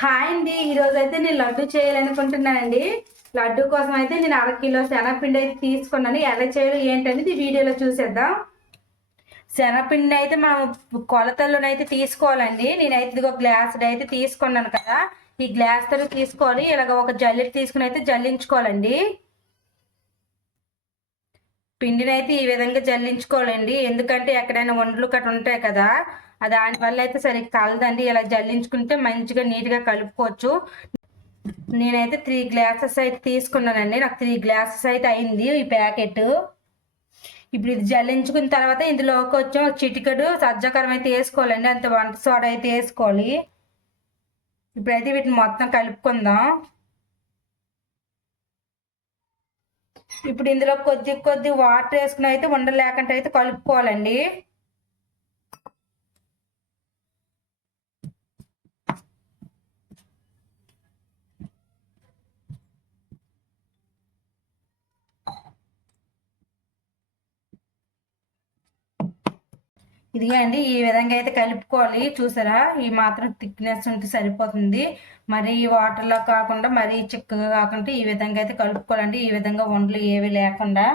Hi అండి, ఈరోజు అయితే నేను లడ్డు చేయాలనుకుంటున్నానండి. లడ్డు కోసం అయితే నేను 1/2 కిలో శనగపిండి అయితే తీసుకున్నాను. ఎలా చేయాలో ఏంటనేది వీడియోలో చూసేద్దాం. శనగపిండి అయితే మనం కొలతల్లోనైతే తీసుకోవాలండి. నేనైతే ఇదిగో గ్లాస్ అయితే తీసుకున్నాను కదా, ఈ గ్లాస్ తో తీసుకోవాలి. ఇలాగ ఒక జల్లెడ తీసుకుని అయితే జల్లించుకోవాలండి. పిండిని అయితే ఈ విధంగా జల్లించుకోవాలండి, ఎందుకంటే ఎక్కడైనా వండ్లు కట్ట ఉంటాయి కదా, దానివల్ల అయితే సరిగ్గా కలదండి. ఇలా జల్లించుకుంటే మంచిగా నీట్గా కలుపుకోవచ్చు. నేనైతే 3 గ్లాసెస్ అయితే తీసుకున్నానండి. నాకు 3 గ్లాసెస్ అయితే అయింది ఈ ప్యాకెట్. ఇప్పుడు ఇది జల్లించుకున్న తర్వాత ఇందులోకి వచ్చి చిటికెడు సజ్జకరం అయితే వేసుకోవాలండి, అంత వంట సోడా అయితే వేసుకోవాలి. ఇప్పుడైతే వీటిని మొత్తం కలుపుకుందాం. ఇప్పుడు ఇందులో కొద్ది వాటర్ వేసుకుని అయితే ఉండలేకుండా అయితే కలుపుకోవాలండి. ఇదిగా అండి, ఈ విధంగా అయితే కలుపుకోవాలి. చూసారా, ఈ మాత్రం థిక్నెస్ ఉంటే సరిపోతుంది. మరి ఈ వాటర్లో కాకుండా మరీ చిక్కగా కాకుండా ఈ విధంగా అయితే కలుపుకోవాలండి. ఈ విధంగా వంటలు ఏవి లేకుండా.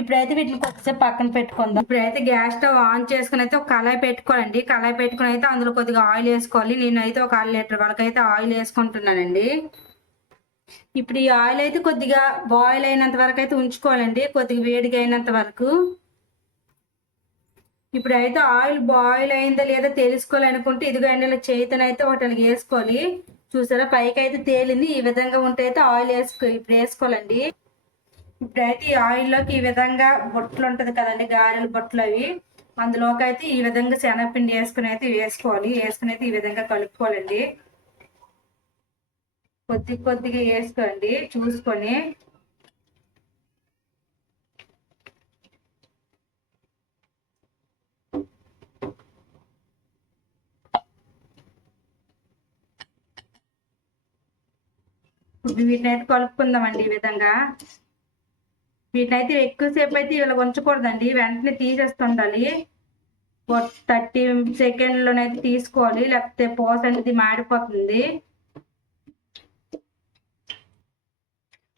ఇప్పుడైతే వీటిని కొద్దిసేపు పక్కన పెట్టుకుందాం. ఇప్పుడైతే గ్యాస్ స్టవ్ ఆన్ చేసుకుని అయితే ఒక కళాయి పెట్టుకోవాలండి. కళాయి పెట్టుకుని అయితే అందులో కొద్దిగా ఆయిల్ వేసుకోవాలి. నేనైతే ఒక 1/2 లీటర్ వరకు అయితే ఆయిల్ వేసుకుంటున్నానండి. ఇప్పుడు ఈ ఆయిల్ అయితే కొద్దిగా బాయిల్ అయినంత వరకు అయితే ఉంచుకోవాలండి, కొద్దిగా వేడిగా అయినంత వరకు. ఇప్పుడు అయితే ఆయిల్ బాయిల్ అయిందా లేదా తెలుసుకోవాలనుకుంటే ఇదిగో ఎండలో చేతనైతే ఒకటి వేసుకోవాలి. చూసారా, పైకి అయితే తేలింది. ఈ విధంగా ఉంటే అయితే ఆయిల్ ఇప్పుడు వేసుకోవాలండి. ఇప్పుడైతే ఈ ఆయిల్లోకి ఈ విధంగా బొట్లు ఉంటది కదండి, గారెలు బొట్లు అవి, అందులోకి అయితే ఈ విధంగా శనగపిండి వేసుకుని అయితే వేసుకోవాలి. వేసుకుని అయితే ఈ విధంగా కలుపుకోవాలండి. కొద్దిగా వేసుకోండి చూసుకొని. వీటిని అయితే కలుపుకుందామండి ఈ విధంగా. వీటినైతే ఎక్కువసేపు అయితే ఇలా ఉంచకూడదండి, వెంటనే తీసేస్తుండాలి. 30 సెకండ్లోనైతే తీసుకోవాలి, లేకపోతే పోస అనేది మాడిపోతుంది.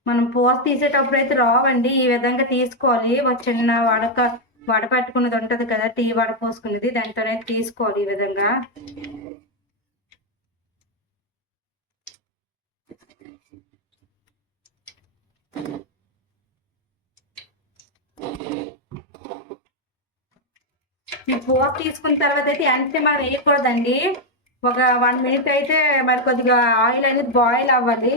మనం పోస తీసేటప్పుడు అయితే రావండి, ఈ విధంగా తీసుకోవాలి. ఒక చిన్న వడపట్టుకున్నది ఉంటది కదా, టీ వడ పోసుకునేది, దాంతోనైతే తీసుకోవాలి ఈ విధంగా. ఈ పోస తీసుకున్న తర్వాత అయితే వెంటనే మనం వేయకూడదండి. ఒక 1 మినిట్ అయితే మరి కొద్దిగా ఆయిల్ అనేది బాయిల్ అవ్వాలి.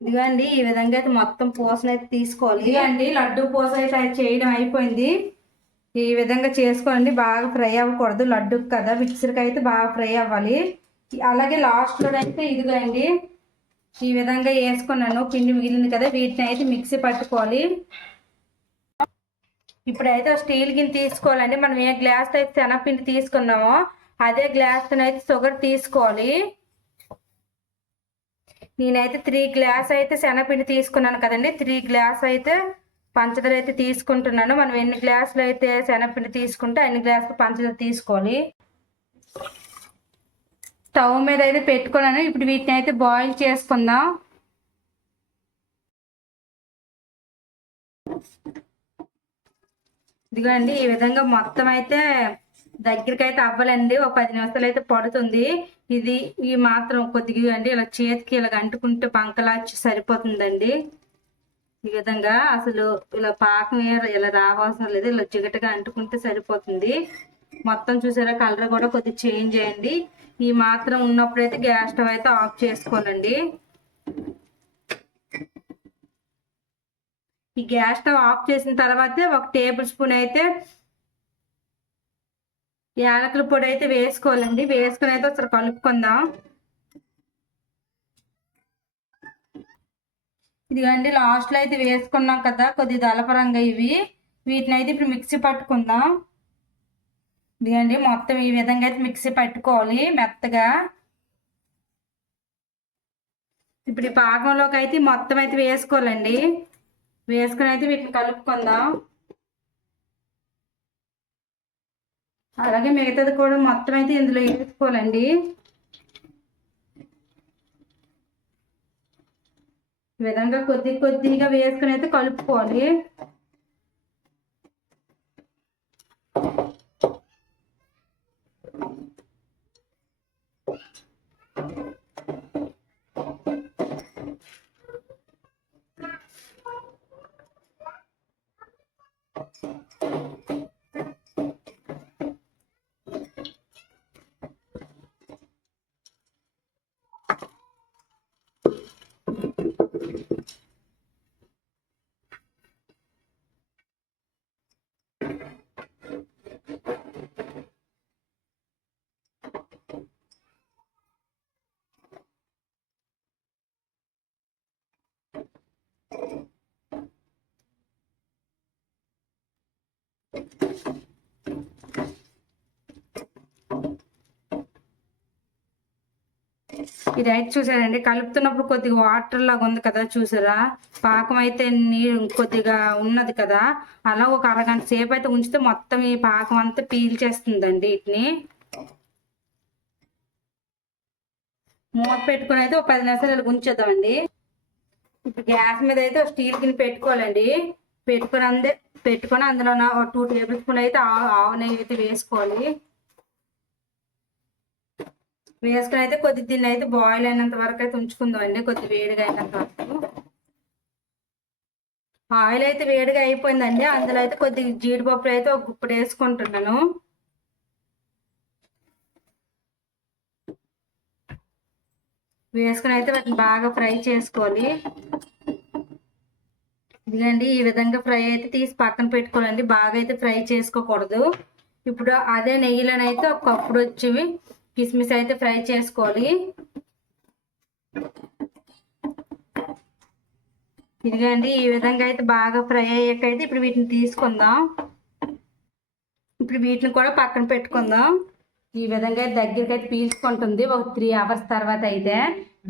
ఇదిగండి, ఈ విధంగా అయితే మొత్తం పూసను అయితే తీసుకోవాలి. ఇదిగండి, లడ్డు పూస అయితే చేయడం అయిపోయింది. ఈ విధంగా చేసుకోండి, బాగా ఫ్రై అవ్వకూడదు, లడ్డుకి కదా, మిక్సర్కి అయితే బాగా ఫ్రై అవ్వాలి. అలాగే లాస్ట్లో అయితే ఇదిగండి ఈ విధంగా వేసుకున్నాను, పిండి మిగిలింది కదా, వీటిని అయితే మిక్సీ పట్టుకోవాలి. ఇప్పుడైతే స్టీల్ గిన్నె తీసుకోవాలండి. మనం ఏ గ్లాస్ అయితే శనగపిండి తీసుకున్నామో అదే గ్లాస్తో అయితే షుగర్ తీసుకోవాలి. నేనైతే 3 గ్లాస్ అయితే శనగపిండి తీసుకున్నాను కదండి, 3 గ్లాస్ అయితే పంచదార అయితే తీసుకుంటున్నాను. మనం ఎన్ని గ్లాసులు అయితే శనగపిండి తీసుకుంటే అన్ని గ్లాసులు పంచదార తీసుకోవాలి. స్టవ్ మీద అయితే పెట్టుకున్నాను. ఇప్పుడు వీటిని అయితే బాయిల్ చేసుకుందాం. ఇదిగోండి, ఈ విధంగా మొత్తం అయితే దగ్గరికి అయితే అవ్వాలండి, ఒక 10 నిమిషాలు అయితే పడుతుంది. ఈ మాత్రం కొద్దిగా అండి ఇలా చేతికి ఇలా అంటుకుంటే బంకలా సరిపోతుందండి. ఈ విధంగా అసలు ఇలా పాకం ఇలా రావాల్సిన లేదు, ఇలా జిగటగా అంటుకుంటే సరిపోతుంది. మొత్తం చూసారా కలర్ కూడా కొద్దిగా చేంజ్ అయ్యండి. ఈ మాత్రం ఉన్నప్పుడైతే గ్యాస్ స్టవ్ అయితే ఆఫ్ చేసుకోనండి. ఈ గ్యాస్ స్టవ్ ఆఫ్ చేసిన తర్వాతే 1 టేబుల్ స్పూన్ అయితే యాలకుల పొడి అయితే వేసుకోవాలండి. వేసుకుని అయితే ఒకసారి కలుపుకుందాం. ఇదిగండి లాస్ట్లో అయితే వేసుకున్నాం కదా కొద్దిగా దళపరంగా వీటిని అయితే ఇప్పుడు మిక్సీ పట్టుకుందాం. ఇదిగండి మొత్తం ఈ విధంగా అయితే మిక్సీ పట్టుకోవాలి మెత్తగా. ఇప్పుడు ఈ పాకంలోకి అయితే మొత్తం అయితే వేసుకోవాలండి. వేసుకుని అయితే వీటిని కలుపుకుందాం. అలాగే మిగతాది కూడా మొత్తం అయితే ఇందులో వేసుకోవాలండి. ఈ విధంగా కొద్దిగా వేసుకుని అయితే కలుపుకోవాలి. ఇదైతే చూసారండి కలుపుతున్నప్పుడు కొద్దిగా వాటర్ లాగా ఉంది కదా, చూసారా పాకం అయితే నీరు కొద్దిగా ఉన్నది కదా, అలా ఒక అరగంట సేపు అయితే ఉంచితే మొత్తం ఈ పాకం అంతా పీల్చేస్తుందండి. వీటిని మూత పెట్టుకుని అయితే ఒక 10 నిమిషాలు ఉంచేద్దామండి. ఇప్పుడు గ్యాస్ మీద అయితే ఒక స్టీల్ గిన్నె పెట్టుకోవాలండి. పెట్టుకొని అందులో 2 టేబుల్ స్పూన్ అయితే ఆవు నెయ్యి అయితే వేసుకోవాలి. వేసుకుని అయితే కొద్ది దీన్ని అయితే బాయిల్ అయినంత వరకు అయితే ఉంచుకుందాం అండి, కొద్ది వేడిగా అయినంత వరకు. ఆయిల్ అయితే వేడిగా అయిపోయిందండి. అందులో అయితే కొద్ది జీడిపప్పులు అయితే ఒక గుప్పుడు వేసుకుంటున్నాను. వేసుకుని అయితే వాటిని బాగా ఫ్రై చేసుకోవాలి. ఇదిగండి ఈ విధంగా ఫ్రై అయితే తీసి పక్కన పెట్టుకోవాలండి. బాగా అయితే ఫ్రై చేసుకోకూడదు. ఇప్పుడు అదే నెయ్యిలోనైతే ఒక కప్పుడు వచ్చేవి కిస్మిస్ అయితే ఫ్రై చేసుకోవాలి. ఇదిగండి ఈ విధంగా అయితే బాగా ఫ్రై అయ్యాకైతే ఇప్పుడు వీటిని తీసుకుందాం. ఇప్పుడు వీటిని కూడా పక్కన పెట్టుకుందాం. ఈ విధంగా దగ్గరికి అయితే పీల్చుకుంటుంది ఒక 3 అవర్స్ తర్వాత. అయితే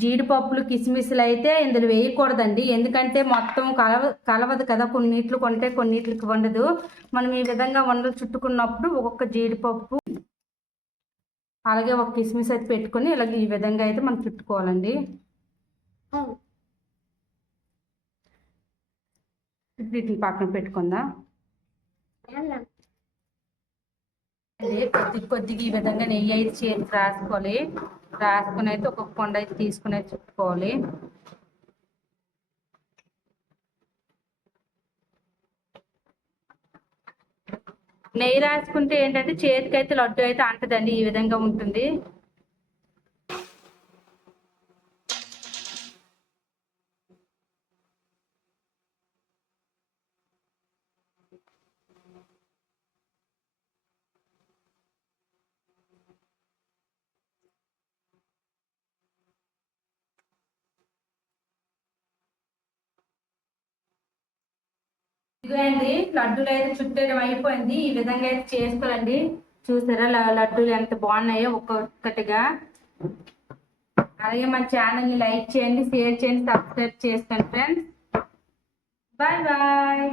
జీడిపప్పులు కిస్మిస్లు అయితే ఇందులో వేయకూడదండి, ఎందుకంటే మొత్తం కలవదు కదా, కొన్నిట్లు కొంటే కొన్నిట్లకి వండదు. మనం ఈ విధంగా వండలు చుట్టుకున్నప్పుడు ఒక్కొక్క జీడిపప్పు అలాగే ఒక కిస్మిస్ అయితే పెట్టుకొని ఇలాగ ఈ విధంగా అయితే మనం చుట్టుకోవాలండి. వీటిని పక్కన పెట్టుకుందాం. కొద్దిగా ఈ విధంగా నెయ్యి అయితే చేతికి రాసుకోవాలి. రాసుకుని అయితే ఒక్కొక్క కొండ అయితే తీసుకుని అయితే చుట్టుకోవాలి. నెయ్యి రాసుకుంటే ఏంటంటే చేతికి అయితే లడ్డు అయితే అంటదండి, ఈ విధంగా ఉంటుంది. ఇదిగోండి లడ్డూలు అయితే చుట్టేయడం అయిపోయింది. ఈ విధంగా అయితే చేసుకోవాలండి. చూసారా లడ్డూలు ఎంత బాగున్నాయో ఒక్కొక్కటిగా. అలాగే మన ఛానల్ని లైక్ చేయండి, షేర్ చేయండి, సబ్స్క్రైబ్ చేసుకోండి ఫ్రెండ్స్. Bye bye.